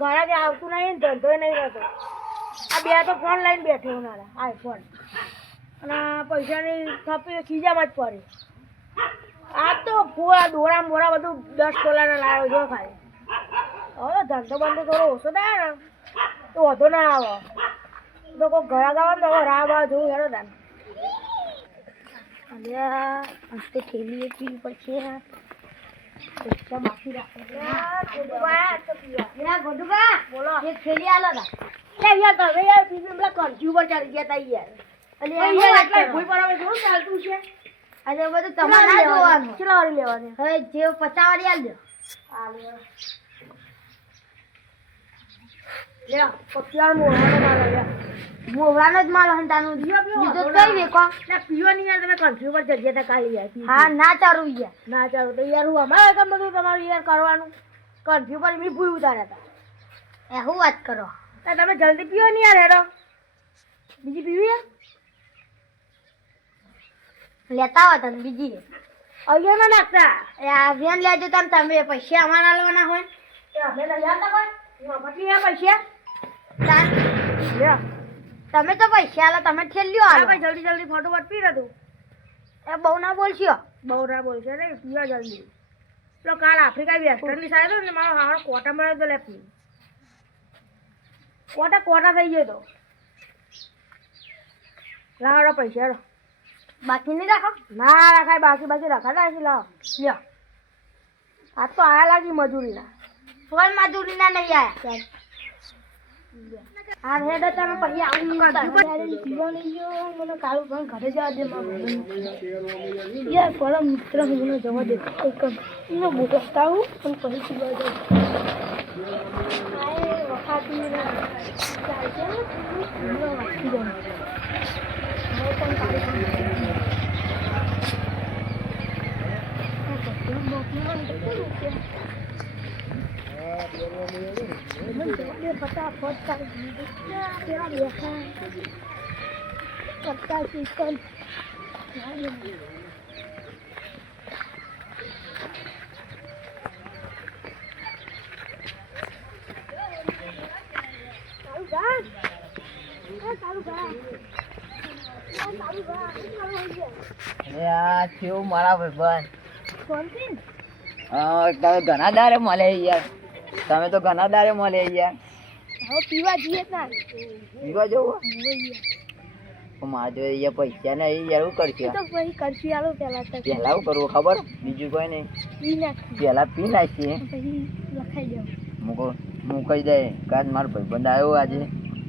પણ ઘરે કે આવતું નહીં ધંધો નહીં રહેતો. આ બે તો ફોન લઈને બેઠો ઉનાળા આઈફોન અને પૈસાની થપી ખીજામાં જ પડી. આ તો પૂરા દોરા, મોરા બધું દસ ટોલાના લાવ્યો જો ખાલી. હવે ધંધો બંધો થોડો ઓછો થાય ને, તો વધુ ના આવે. તો કોઈ ઘરે ગાવા તો રાહ બા જોવું હેરો તને અલ્યા હસ્તે થેલી એક પીવી પડશે તમારે લેવાની જે પચાવાળી આલ દો આ લે લે. જ માલ હંતાનું લે યાર તમે કંઠી ઉપર ચડી તા કાલે યાર હા ના ચારું યાર. ના ચાલો તો યાર હું અમારે કામ બધું તમારું યાર કરવાનું. કંઠી પર ભૂઈ ઉતાર્યા હતા એ હું વાત કરો? તો તમે જલ્દી પીવો ને યાર હેડો. બીજી પીવી યાર લેતા આવો તમે બીજી અહીંયા ના નાખતા. એ આવ્યા લેજો તમે તમે પૈસા અમારા આલવાના હોય. અમે લઈ આવતા હોય પટી પૈસા. તાન તમે તો પૈસા આલો તમે ઠેલ્યો આલો. ભાઈ જલ્દી જલ્દી ફટોફટ પી રહ્યો એ બહુ ના બોલશો? બહુ ના બોલશે ને પીવા જલ્દી. પેલો કાલ આફ્રિકા વેસ્ટર્નની સાઈડ ને મારો હારો કોટા મળ્યો તો લેપી કોટા કોટા થઈ ગયો તો. લાવો પૈસા રો બાકી નહીં રાખો? ના રાખાય બાકી બાકી રખાતા હશે લાવો. લ્યો. આ તો આયા લાગી મજૂરીના. કોઈ મજૂરીના નહીં આયા. ચાલ હા તમે પછી આવું નહીં ગયો મને કાળું પણ ઘરે જવા દે મારા. યાર હું મને જવા દે, એક એનો બોટાવતા હું, પણ પછી પીવા જાઉં આ એ વખાતી ને ચાલશે ને પીવા વાંચી જાઉં હવે પણ કાળું પણ ઘરે જવા. આ કપડાં મોકલવાનું તો કેવું છે? મને જવા દે ફટાફટ તારી બેઠા કરતા ચિકન અરે આ કેવું મારા ભાઈબંધ હા તમે ઘણા દારે મળે યાર તમે તો ઘણા દારે મળે યાર હવે પીવા જઈએ ના. પીવા જવું મારે જો અહીંયા પૈસા નહીં યાર એવું કરશે? તો પછી કરશું આલો પેલા તો. પહેલા શું કરવું ખબર? બીજું કોઈ નહીં. પી નાખી પહેલા પી નાખીએ. પછી લખાઈ મૂકો મૂકાઈ દે. કાજ મારો ભાઈબંધ આવ્યો આજે.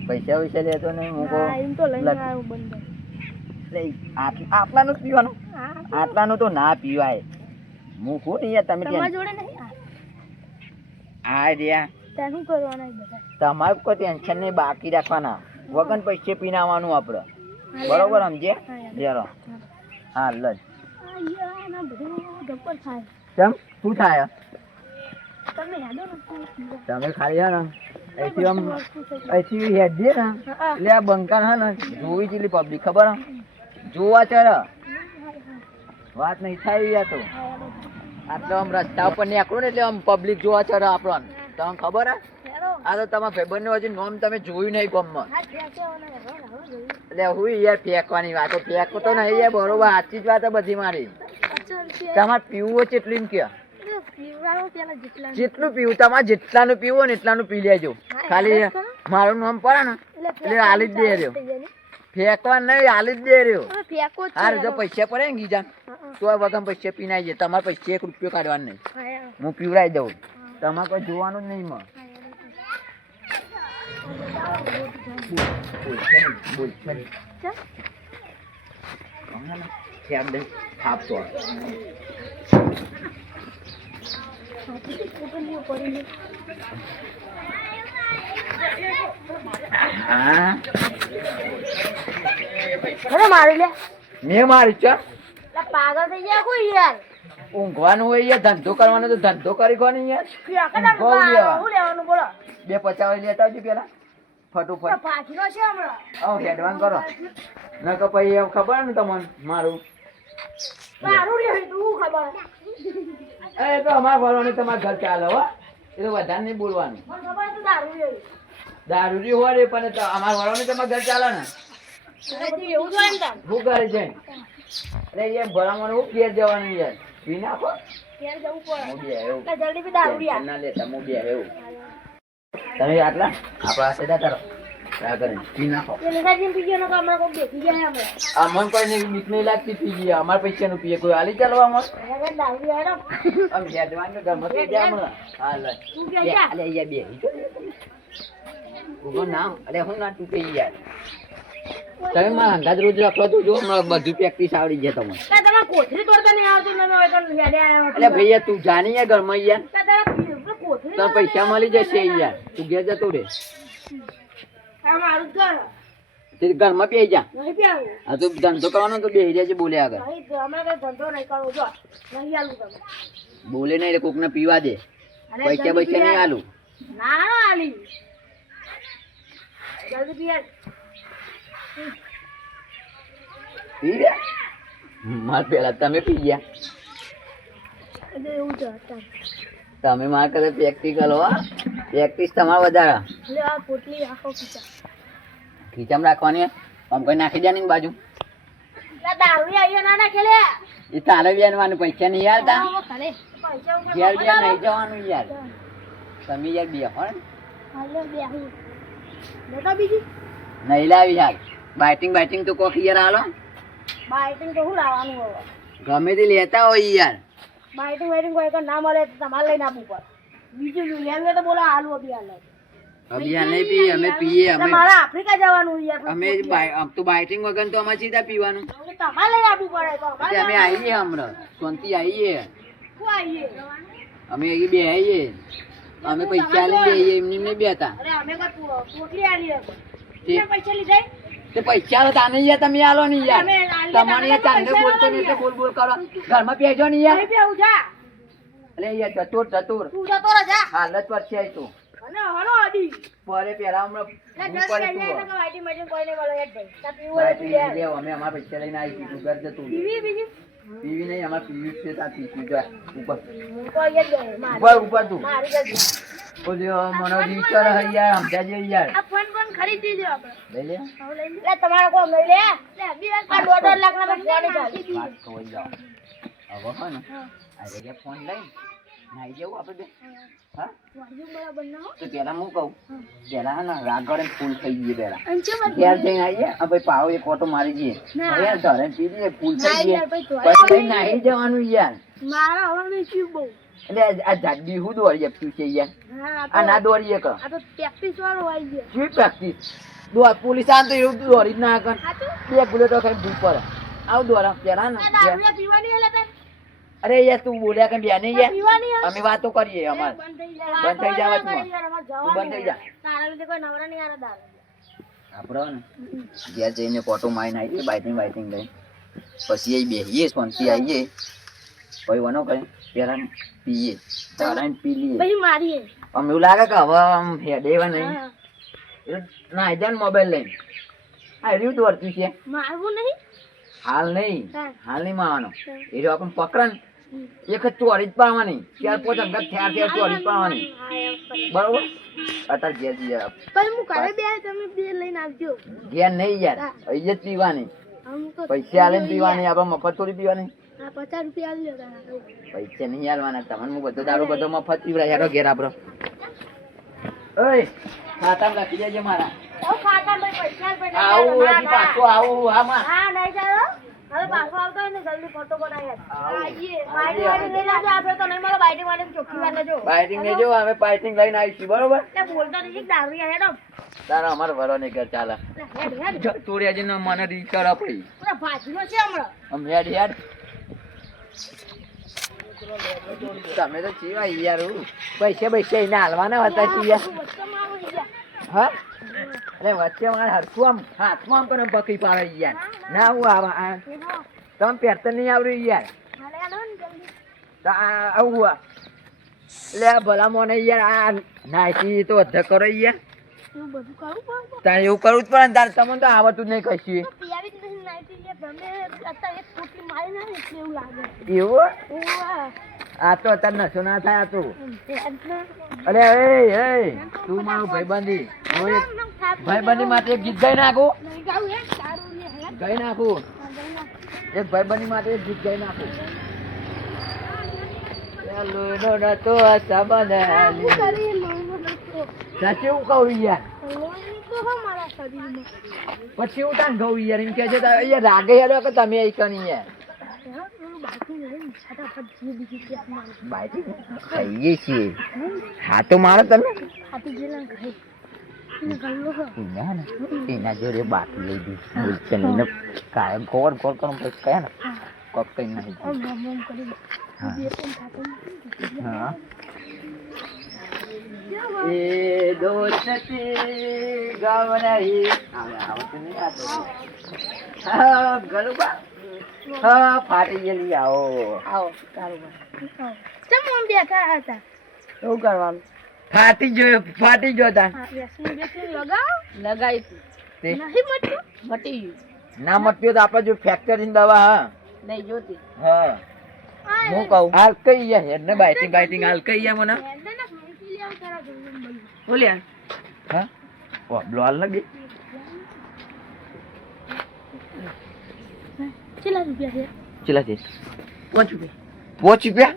પૈસા વૈસા લેતો ને મૂકો બંધ. આટલાનું પીવાનું. આટલાનું તો ના પીવાય. મૂકું ને યાર તમે ત્યાં જોડે નહીં? આ રહ્યા ત્યાં કરવાના બધા? તમારે કોઈ ટેન્શન નહીં બાકી રાખવાના. વગન પૈસે પીને આવવાનું આપણે બરોબર સમજે હા, હા લજ કેમ? શું થાય? તમે. ખાલી હા ને. અહીંથી આમ. અહીંથી હેડીએ ને. એટલે આ બંકાન હા ને જોવી જેટલી પબ્લિક ખબર જોવા ચર વાત નહીં થાય યાર તો. આટલો આમ રસ્તા ઉપર નીકળો ને એટલે આમ પબ્લિક જોવા ચર આપણને. તમને ખબર હે? આ તો તમારા ભાઈબંધનું હજી નોમ તમે જોયું નહીં ગમમાં. એટલે હું યાર ફેંકવાની વાતો ફેંકો તો નહીં યાર બરોબર સાચી જ વાત બધી મારી. તમારે પીવું એમ કે? જેટલા જેટલું પીવું તમારે જેટલાનું પીવું ને એટલાનું પી લેજો. ખાલી મારું નામ પડે ને એટલે આલી જ દે રહ્યો ફેંકવા નહીં હાલી જ દે રહ્યો. ફેંકો હાર જો પૈસા પડે ને ગીજા. તો વગર પૈસા પીનાઈ જાય. તમારે પૈસા એક રૂપિયો કાઢવાનું નહીં. હું પીવડાવી દઉં. તમારે કોઈ જોવાનું જ નહીં મળે નહીં. મારી લે. મેં મારી છે પાગલ થઈ ગયા કોઈ યાર. ઊંઘવાનું હોય યાર ધંધો કરવાનો તો ધંધો કરી કો નહીં યાર બે પચાસ લેતા આવજો પેલા. ફટોફટ. હમણાં. હેડવાન કરો. ન કે પછી એમ ખબર ને તમને મારું. મારું તું ખબર. એ તો અમારે ભરવાની તમારે ઘર ચાલે હો. એટલે વધારે નહીં બોલવાનું. દારૂ હોય રે પણ અમારા વાળાને તમારા ઘર ચાલે ને. શું કરે છે અરે યાર ભલામણ હું ઘેર જવાનું યાર. પી નાખો. તમે આટલા? આપણા સીધા તારો આ કરે એ લેખાજીને પી ગયો ને તો હમણાં કોક દેખી જાય અમે. આ મન કોઈ બીક નહીં લાગતી પી ગયા અમારા પૈસા નું પીએ. કોઈ હાલી ચાલવા આમ. હેડવાનું ગયા હમણાં. અલે બે. ઊભો નામ અરે હું ના તું યાર. તમે મારા અંદાજ રોજ રાખો તો જો હમણાં બધું પ્રેક્ટિસ આવડી જાય તમને. તમે કોથળી તોડતા નહીં આવતું ને અમે તો હેડે આયા એટલે ભૈયા તું યાર ઘરમાં યાર. તો પૈસા મળી જશે યાર. તું ઘેર જતો રે. આ મારું ઘર. તે ઘરમાં પી જા. નહીં પીવું. આ તો ધંધો કરવાનો તો બેહી જાય છે બોલે આગળ. નહીં અમે કઈ ધંધો નહીં કરવો જો. નહીં આલું તમે. બોલે નહીં કોક ને પીવા દે. પૈસા પૈસા નહીં આલું. ના ના આલી. જલ્દી પી પી ગયા માર પેલા તમે પી ગયા. એવું તમે માર કદાચ પ્રેક્ટિકલ હો પ્રેક્ટિસ તમારે વધારે. પોટલી આખો ખીચા. ખીચામાં રાખવાની આમ કોઈ નાખી દે ને બાજુ એ તારે બેનવાનું પૈસા નહીં યાર આવો ઘરે. મફત નહીં જવાનું યાર. તમે યાર બે હો ને? બે નહીં લાવી હાલ. બાઇટિંગ બાઇટિંગ તો કોક યાર હાલો. બાઇટિંગ તો શું લાવવાનું હોય ગમે તે લેતા હોય યાર. બાઇટિંગ બાઇટિંગ કોઈ ના મળે તો તમારે લઈને આપવું પડે. બીજું લેવું તો બોલો આલુ અભિયાન લે અભિયાન નહીં અમે પીએ અમે તમારે આફ્રિકા જવાનું યાર અમે આમ તો બાઇટિંગ વગર તો અમારે સીધા પીવાનું. તમારે લઈને આપવું પડે તો અમે આવીએ હમણાં. શાંતિ આવીએ અમે અહીં બે આવીએ અમે પૈસા બેહીએ એમની નહીં બેતા. અરે તમે પૈસા લીધા તે પૈસા તાને યાર તમે આલો ને યાર. તમારે યાર ચાંદે બોલતો નહીં એટલે બોલ બોલ કરો. ઘરમાં યાર નહીં યાર. તું જતો રહે જા. હાલત પર છે તું. હલો અડી પરે પેલા હમણાં ભૂખ પડી તું એટલે કે વાઈટી માઈટી કોઈ નહીં મળે યાર ભાઈ તાર પીવું હોય તો લે. અમે અમારા પૈસા લઈને આવી તું ઘર જતું. પીવી બીજી પીવી નહીં અમારે પીવી છે તાર પીવી જા ઉપર. હું તો અહીંયા જ ગઈ મારી. ઉપર ઉપર તું. મારી જગ્યા બોલ્યો મને વિચાર હે યાર સમજાજે યાર. આ ફોન ફોન ખરીદી દીધો આપણે? લઈ લે. લે તમારો કોમ લઈ લે. આ દોઢ દોઢ લાખ ના ફોન ચાલે વાત ખોઈ જાઓ. હવે હો. ને આ જગ્યાએ ફોન લઈ નાઈ જવું આપણે બે. હા? બરાબર ના તો પેલા હું કહું પેલા હે ને ફૂલ થઈ જઈએ પેલા. ઘેર જઈને આવીએ આ ભાઈ પાવ એક ઓટો મારી જઈએ ના. ધરે પી લઈએ ફૂલ થઈ ધોળા પછી નાહી જવાનું યાર. મારા હવે બહુ? એટલે આ- આ જાડી હું દોડી આપતું છે યાર? આ ના દોડીએ કે? આ તો પ્રેક્ટિસ વાળો આવી ગયો. શું પ્રેક્ટિસ દોડ પોલીસ આમ તો એવું દોડી જ ના કર. બે બુલેટો ખાઈ ભૂખ પડે. આવું દોરા પેલા ને પીવાની એટલે અરે યાર તું બોલ્યા કે બેને યાર અમે વાતો કરીએ અમાર. બંધ થઈ યાર, અમારે તું બંધ થઈ જા. તારા લીધે કોઈ નવરા નહીં આવે દાર આપણે ને? ઘેર જઈને ફોટો મારીને આવીએ બાઇટિંગ બાઇટિંગ લઈ પછી એ બેસીએ શાંતિ આવીએ. પછી વનો કરે પેલા પીએ. તારા પી લઈએ. પછી મારીએ. આમ એવું લાગે કે હવે આમ હેડેવા નહીં. ના જાય મોબાઈલ લઈને. આ રહ્યું દોડતું છે. મારવું નહીં? હાલ નહીં. હાલ નહીં મારવાનો. એ જો આપણને પકડે ને. એક જ ચોરી જ પાવાની ચાર પાંચ અંગત થયા થયા ચોરી જ કરી. બરોબર? અત્યારે ઘેર આપણે. પણ હું કાલે બે તમે બે લઈને આવજો. ઘેર નહીં યાર. અહીં જ પીવાની. પૈસા આલે પીવાની આપણે મફત થોડી પીવાની. પચાસ રૂપિયા. પૈસા નહીં આલવાના. તમને હું બધો દારૂ બધો મફત પીવડાય યાર ઘેર આપણો ઓય ખાતામાં લખી દેજે મારા. આવું. પાછો આવું હા હા નહીં ચાલો હવે પાછો આવતો ને જલ્દી ફોટો બનાવી આવું. બાઇટિંગ વાઈટિંગ લઈને આવજો આપણે તો નહીં મળે બાઇટિંગ વાઈટિંગ ચોખ્ખી વાત લેજો. બાઇટિંગ લેજો અમે બાઇટિંગ લઈને આવીશું બરોબર? એટલે બોલતા નથી દારૂ યાર હેડો. તારા અમારા વરોને ઘર ચાલે. તું રેજે ને મને રીચર આપડી ઓલા ભાજીનો છે હમણાં. અમે હેડ હેડ. તમે તો ચીવા યાર પૈસે પૈસા એને હાલવાના હતા છીએ. હા? અરે વચ્ચે મારે હરખું આમ હાથમાં આમ કરીને પકડી પાડે યાર. ના હું આવા આ તમે પહેરતા નહીં આવડ્યું યાર. આવું એટલે આ ભલા મોને યાર આ નાઈટી તો અધ્ધર કરો યાર. તારે એવું કરવું જ પડે તારે તમને તો આવડતું જ નહીં કશું. એવું આ તો અત્યારે નશો ના થાય તું. અરે એ એ તું મારું ભાઈબંધી. ભાઈબંધી માટે એક ગીત ગાઈ નાખું. ગાઈ નાખું. એક ભાઈબંધી માટે એક ગીત ગાઈ નાખું. પછી હું તાન ગઉ યાર એમ કે છે રાગે યાર કે તમે અહીં યાર? ખાઈએ હા તો મારો તમે એના જોડે બાકી લઈ દી બોલશે નહીં ને કાયમ ખોર ખોર કરો પછી કહે ને કોક કઈ નહીં એ દોસ્તી ગામ નહીં આવે આવતું નહીં આતો હા ગલુબા હા ફાટી ગયેલી આવો આવો શું કરવાનું? ફાટી ગયો ફાટી ગયો તા. મટી ના મટ્યું તો આપણે જો ફેક્ટરી દવા હા. નહીં જોતી. હા. હું કહું? હાલ કઈ યા હેડ ને બાઇટિંગ બાઇટિંગ હાલ કઈ યા મને? બોલ્યા. હા? ઓ બ્લોલ લગી. કેટલા રૂપિયા છે? ચલા છે? પાંચ રૂપિયા. પોચ રૂપિયા?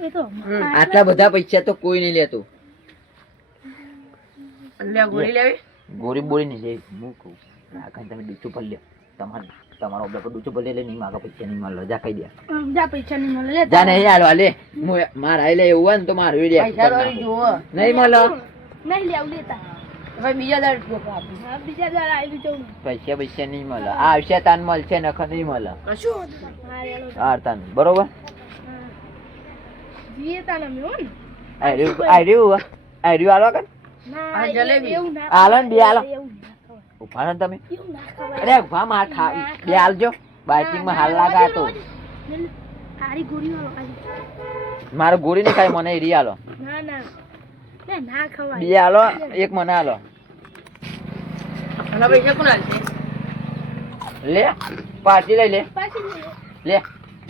આટલા બધા પૈસા તો કોઈ નહીં લેતો. ગોળી લેવી? ગોરી બોરી નહીં લેવી. હું કહું રાખા તમે ડૂચું પર લ્યો. તમારે તમારો ઓબલા પર ડૂચું પર લે નહીં માગા પૈસા નહીં મળે જા કહી દે. જા પૈસા નહીં મળે જા નહીં હાલવા લે. હું મારે લે એવું હોય ને તો મારું લે. નહીં મળે. નહીં લેવું લેતા. હવે બીજા દર હા બીજા દર આવી જવું. પૈસા પૈસા નહીં મળે. આવશે તાન મળશે નખર નહીં મળે. કશું હા તાન બરોબર? જીએ તાને મેં હો ને. આર્યું હાલો ના જલેબી. એવું ને બે ઊભા તમે. અરે ઊભા માર ખા બે હાલજો. બાઇકિંગમાં હાલ લાગા તો. આરી ગોળી મારે ગોળી નહીં ખાય મને એરી હાલો. ના. ના ખવાય. બે હાલો એક મને હાલો. અને પૈસા કોણ આલશે લે. પાછી લઈ લે. લે.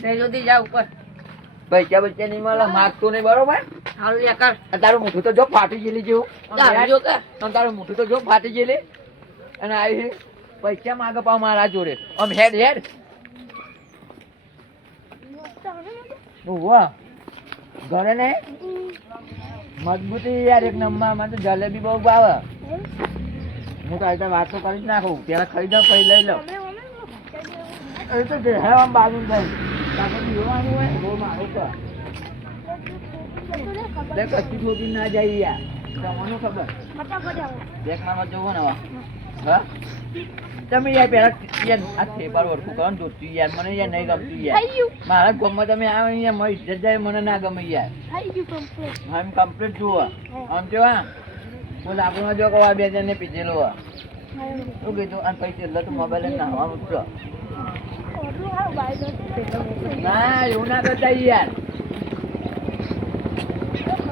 લે. જોતી જા ઉપર. પૈસા બચ્ચા નહીં મળે માગતું નહીં બરોબર? હાલ લે કર. તારું મોઢું તો જો ફાટી ગયેલી જેવું. જો કે તારું મોઢું તો જો ફાટી ગયેલી. અને આવી પૈસા માગે પાવ મારા જોડે. આમ હેડ હેડ. ઘરે ને મજબૂતી યાર એક નંબર. માં તો જલેબી બહુ ભાવે. હું તો વાતો કરી જ નાખું. પેલા ખાઈ દઉં પછી લઈ લઉં. એ તો આમ બાજુ થઈ જોવાનું હોય બહુ મારું તો. કચ્છી છોડી ના યાર. તમને ખબર? મારવા જવું ને હા? તમે યાર પેલા યાર આ થેપાર ઓળખું કરો ને જોતું યાર મને યાર નહીં ગમતું યાર. મારા ગામમાં તમે આવો અહીંયા યાર મારી ઇજ્જત જાય મને ના ગમે યાર. આમ કમ્પ્લીટ જુઓ. આમ હા બોલ આપણો જો કવા બે જણને પીધેલો શું કીધું? અને પછી એટલે તો મોબાઈલ ના હવા મૂકજો ના એવું ના કરતા યાર ઓ ગોટુભા હાલો તમ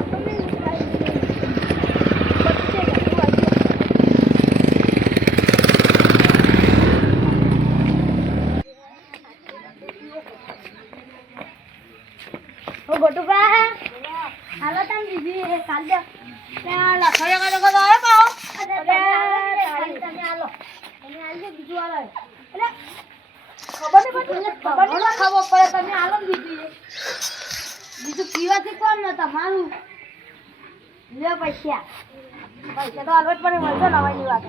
દીદી કાલ દે ત્યાં લખડે કરો કરો આવે પાઓ અરે તારી તમે હાલો તમે હાલજો બીજું હાલો એટલે ખબર નહીં પડતી ખબર નહીં ખબર પડે તમે હાલો ને દીદી બીજું પીવાથી કોણ ન તમારું લે પૈસા પૈસા તો હાલવા જ પડે મળશે નવાની વાત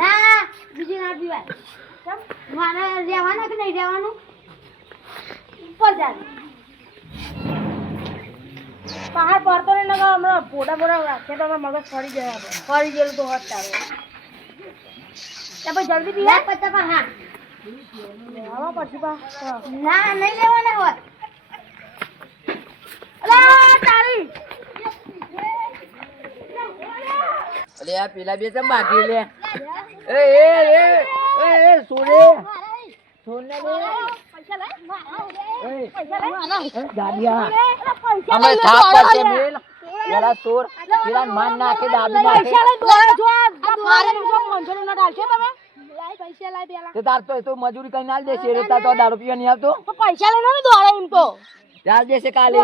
હા બીજી ના પીવાય. મારે રહેવાનું કે નહીં રહેવાનું? ઉપર જાય પહાડ પડતો નહીં નકર હમણાં ફોટા ફોટા રાખે તો અમે મગજ ફરી ગયા ફરી ગયેલું તો હોત તારું. ત્યાં પછી જલ્દી પીવા પછી પણ પા હા. લેવા પછી પા. ના નહીં લેવાના હોય અલા તારી! અરે આ પેલા બે ચમ બાકી લે. એ એ એ. એ એ સોરે સોને બે પૈસા લઈ એ પૈસા લઈ એ દાદિયા પૈસા અમે થાપ પડશે મેલ પેલા સોર પેલા માન નાખે દાબી નાખે. પૈસા લઈ દોડો છો આ મારે જો પાંચસો નો નોટ આલશો તમે? પૈસા લાય પેલા. તો તાર તો તો મજૂરી કઈ ના દેશે તો દારૂ પીવા નહીં આવતો. પૈસા લઈને દોડે એમ તો. ચાલ દેશે કાલે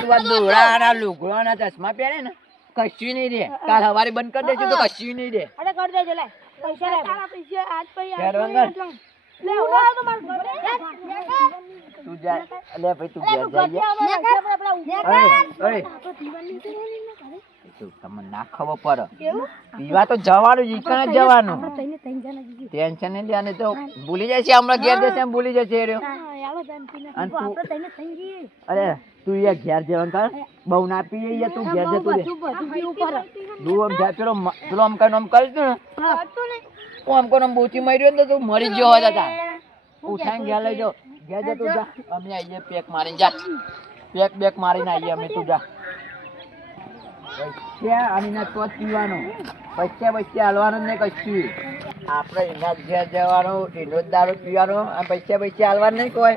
પૈસા લુગડાના ચશ્મા પહેરે ને કશું નહીં રે કાલ સવારે બંધ કરી દેજો તો કશું નહીં રે કરી દેજો લે. પૈસા પૈસા. આજ પૈ શેરવંગર લે ઉડાવ તો તું જા. અલે ભાઈ તું ઘેર જઈએ. આપણે અરે અરે તું તમને ના ખબર પડે. પીવા તો જવાનું જ જવાનું? ટેન્શન નહીં લેવાની તો ભૂલી છે હમણાં ઘેર જશે એમ ભૂલી જશે એ તું અરે તું યાર ઘેર જવાનું કર. બહુ ના પીએ તું ઘેર જતું તું આમ પેલો પેલો આમ કરીને આમ કરી ને. હું આમ કોને બોચી માર્યો ને તો તું મરી ગયો તા હતા ઉઠાઈને ગયા લઈ જાઓ. ઘેર જા તું જા. અમે આવીએ પેક મારીને જા. પેક બેક મારીને આવીએ અમે તું જા. પૈસા આની ના તો જ પીવાનું. પૈસા પૈસા હાલવાનું નહીં કશું. આપણે એના ઘેર જવાનું એનો જ દારૂ પીવાનો આ પૈસા પૈસા હાલવાનું નહીં કોઈ.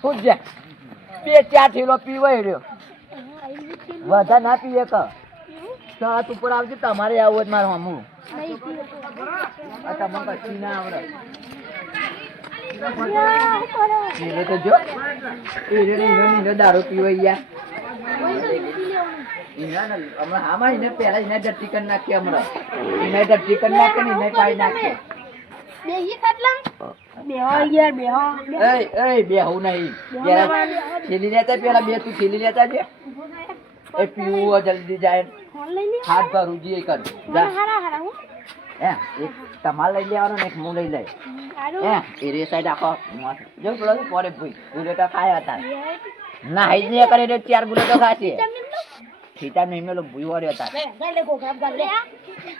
શું જાય બે ચાર થેલો પીવાય રહ્યો. વધારે ના પીએ કે સાત ઉપર આવશે તમારે આવું જ મારું હમું. તમારે પછી ના આવડે. દારૂ પીવાઈ ગયા હમણાં આમાં એને પહેલા એને ડટ્ટી કરી નાખી હમણાં. એને ડટ્ટી કરી નાખે ને એને પાઈ નાખે બેહો યાર બેહો. એય એય નહીં. જરા થેલી લેતા પેલા બે તું થેલી લેતા છે એ પીવું જલ્દી જાય. હાથ ભરું એ કર જા. હે એક તમારે લઈ લેવાનો ને એક હું લઈ લઈ એ રે સાઈડ આખો. જો પેલો તો પડે ભૂઈ? બુલેટો ખાયા હતા. ના હઈ ને કરે તો ચાર બુલેટો ખાશે. સીતા નહીં મેલો ભૂઈ વળ્યો હતા. લે લે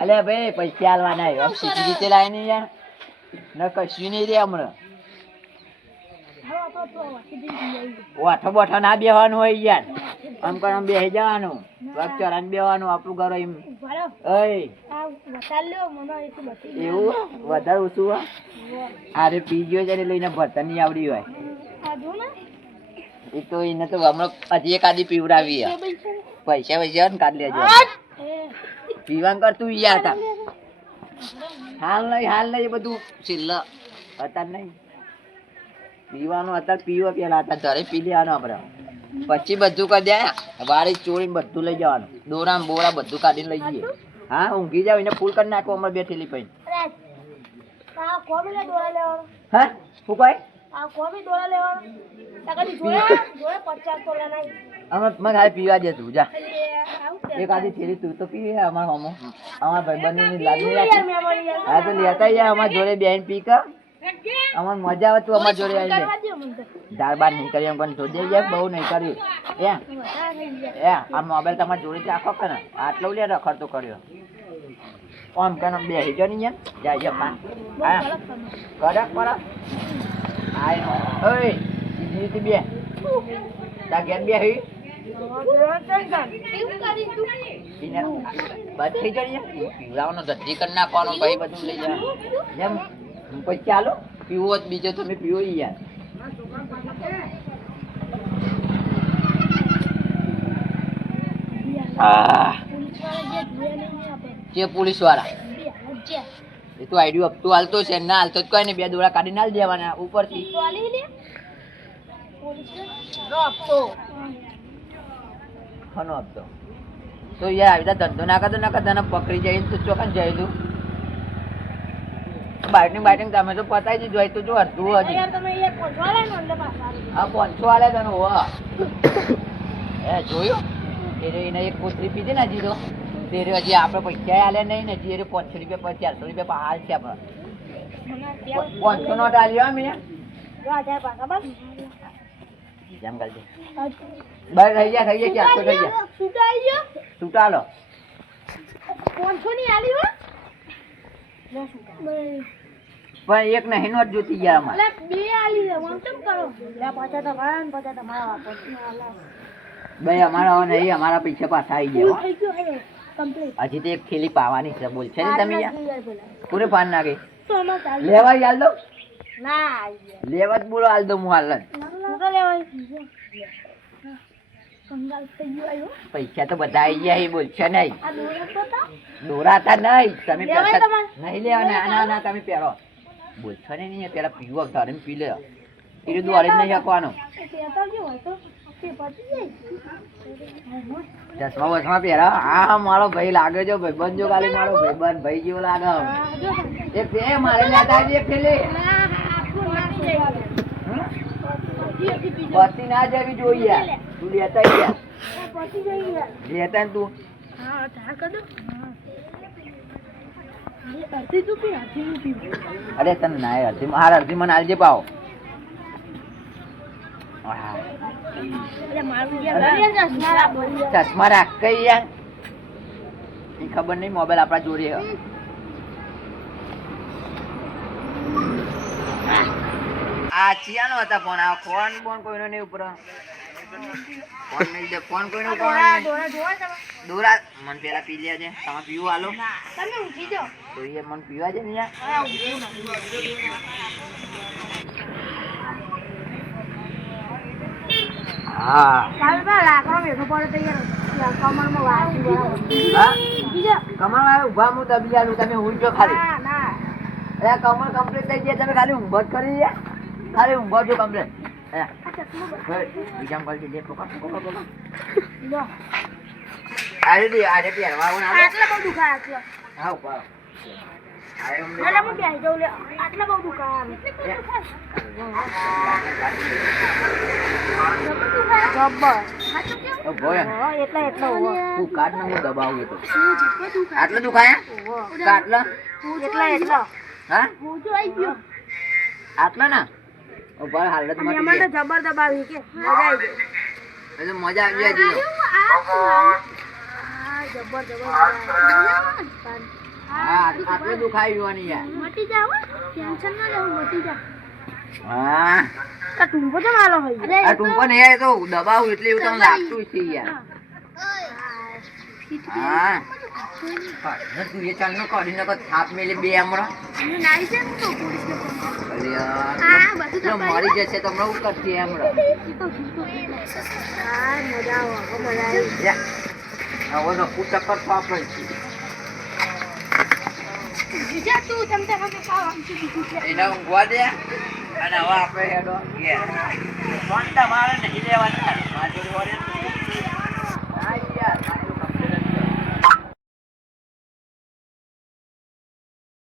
અલે ભાઈ પૈસા આલવાના આવ્યો. સીધી રીતે લાય નહીં યાર. ન કશું નહીં રે હમણાં. વાઠો બોઠો ના બેહવાનું હોય યાર. આમ કર આમ બેસી જવાનું પગ ચરાને બેવાનું આપણું ઘર એમ. એવું? વધારે ઓછું અરે પી ગયો છે લઈને ભરતા નહીં આવડી હોય. એ તો એને તો હમણાં હજી એક આદી પીવડાવી. પૈસા પૈસા ને કાઢ લેજો. પીવાનું કરતું યાર હતા હાલ નહીં હાલ નહીં એ બધું. છેલ્લે. અત્યારે નહીં. પીવાનું અત્યારે પીવો પેલા. હતા ઘરે પી લેવાનું આપણે. પછી બધું કરી દે. વાળી ચોરી બધું લઈ જવાનું. દોરા બોરા બધું કાઢીને લઈ જઈએ. હા, ઊંઘી જાવ, એને ફૂલ કરી નાખો અમારે બે થેલી પૈન હા, શું કહે? પીવા દે તું એક આધી થેલી તું તો પી, અમાર હોમો અમાર ભાઈબંધની લાગણી રાખી. હા, તો લેતા જાય અમાર જોડે બેન પી કા. અમાર મજા આવે તું અમાર જોડે આવીને દાળ બાર નહીં કરી એમ પણ જોજે યાર બહુ નહીં કર્યું એ એ આ મોબાઈલ તમારા જોડે રાખો કે ને આટલો લે રખડતો કર્યો. આમ કે બે હિજો નહીં એમ જાય જાય પાન. હા. કડક કડક આય ઓય બીજી રીતે બે તા ઘેર બે હી બધી જાય પીવડાવવાનો ધ્ધી કરી નાખવાનો ભાઈ બધું લઈ જાય જેમ પછી ચાલો, પીવો જ બીજો, તમે પીવો યાર. જે પોલીસવાળા એ તો આઈડિયો હપ્તો હાલતો છે, ના હાલતો જ કોઈ નહીં, બે દોડા કાઢી ના દેવાના ઉપરથી. ખનો હપ્તો તો. યાર, આવી ધંધો ના કરતો, ના પકડી જાય, તો ચોકન જયેલું બાઇટિંગ બાઇટિંગ તમે તો પતાવી દીધું જોઈ તો જો અડધું હજી. આ પાંચસો આલે તને હોવા એ જોયું? એ રે એને એક કોથળી પીધી ને હજી તો. તે રે હજી આપણે પૈસા આલે નહીં ને હજી એ પાંચસો રૂપિયા પર ચારસો રૂપિયા હાલ છે આપણે. પાંચસો નોટ આલ્યો મેં જેમ કરજે બસ. થઈ ગયા થઈ ગયા ચારસો થઈ ગયા? છૂટા લો પણ એક નહીં નોટ જોતી ગયા અમારે ભાઈ અમારા હવે નહીં અમારા પૈસા પાછા આવી ગયા. હજી તો એક થેલી પાવાની છે બોલ છે ને તમે પૂરે પાન નાખે લેવા ઈ હાલ દો લેવા જ બોલો હાલ દો હું હાલ જ કંગાલ થઈ ગયો આવ્યો પૈસા તો બધા આવી ગયા એ બોલશે નહીં. દોરાતા નહીં. તમે? નહીં લેવાના ના ના તમે પહેરો બોલશો ને નહીં પેલા પીવો તારે પી લે એ દોરી નહીં જાય. ચશ્મા બસમાં પહેરો. હા મારો ભાઈ લાગે છે ભાઈ બંધ જો કાલે મારો ભાઈ બંધ ભાઈ જેવો લાગે એ તે મારે લેતા જે પેલી. પતિ ના જવી જોઈએ. તું લેતા ગયા. લેતા ને તું. અરે તને ના અરજી હાર અરજી મને આલજે પાવ. ચશ્મા રાખો. કઈ યાર? એ ખબર નહીં મોબાઈલ આપણા જોડે. આ ચિયાનો હતા ફોન આ ફોન બોન કોઈનો નહીં ઉપર. ફોન નહીં દે ફોન કોઈનો ઉપર દોરા, નહીં. દોરા જોવા તમે? દોરા મને પેલા પી લે છે તમે પીવું હાલો તમે ઊઠી જાઓ. તો એ મને પીવા છે ને યાર હા, ઊઠું ના. હા ચાલ બા, લાકડો ભેગો પડે તો યાર કમરમાં વાસી બરાબર. હા કમળમાં ઊભા હું તબી તમે ઊંચો ખાલી ના, ના. અરે કમળ કમ્પ્લીટ થઈ ગયા તમે ખાલી ઊંઘ જ કરી ખાલી ઊંઘો છો કમ્પ્લીટ બીજા જે પકડ પકડ પકડ લો. આજે દી આજે પહેરવા આવું ને આટલા બહુ દુખાય આટલા. હા અમને. એટલે હું બેસી જાઉં લે. આટલા બહુ દુખાય આમ. જબ્બર. હા, એટલે એટલે. તું કાઢ ને હું દબાવું તો હું. આટલું દુખાય. કાટલા એટલે એટલે. હા હું જો આઈ ગયો. આટલા ના ભાઈ હાલતમાં મટી એમાં તો ગઈ જબર દબાવી કે મજા આવી ગઈ. એટલે મજા આવી શું જબર જબર હા આટલું દુખાઈ જોવાની યાર. મટી જાવ ટેન્શન ના લેવું મટી જા. હા. આ ટૂંકો તો માલો હોય. આ ટૂંકો નહીં આવે તો દબાવું એટલે એવું તમને લાગતું છે યાર. હા. તું એ ચાલનો કાઢી નાખો થાપ મેલે બે હમણાં નાઈ છે તો પોલીસને ફોન મરી જશે તો હું કરતી હા આવે હવે તો આપણે બીજા તું છે એને ઊંઘવા દે. અને હવે આપણે હેડો. ફોન તમારે નહીં લેવાના. મારી જોડે